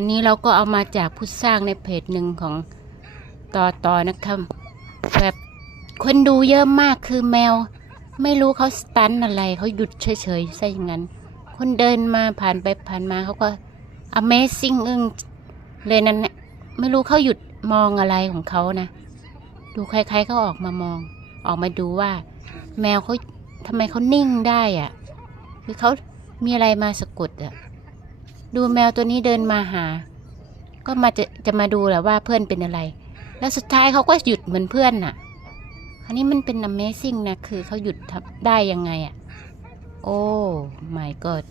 อันนี้เราก็เอามาจากผู้สร้างในเพจหนึ่งของต่อนะครับแบบคนดูเยอะมากคือแมวไม่รู้เขาสตันอะไรเขาหยุดเฉยๆซะอย่างนั้นคนเดินมาผ่านไปผ่านมาเขาก็ Amazing อึ้งเลยนั้นเนี่ยไม่รู้เขาหยุดมองอะไรของเขานะดูใครๆเขาออกมามองออกมาดูว่าแมวเขาทำไมเขานิ่งได้อะคือเขามีอะไรมาสะกดอะดูแมวตัวนี้เดินมาหาก็มาจะมาดูแหละว่าเพื่อนเป็นอะไรแล้วสุดท้ายเขาก็หยุดเหมือนเพื่อนน่ะอันนี้มันเป็น Amazing นะคือเขาหยุดทำได้ยังไงอะโอ้ my god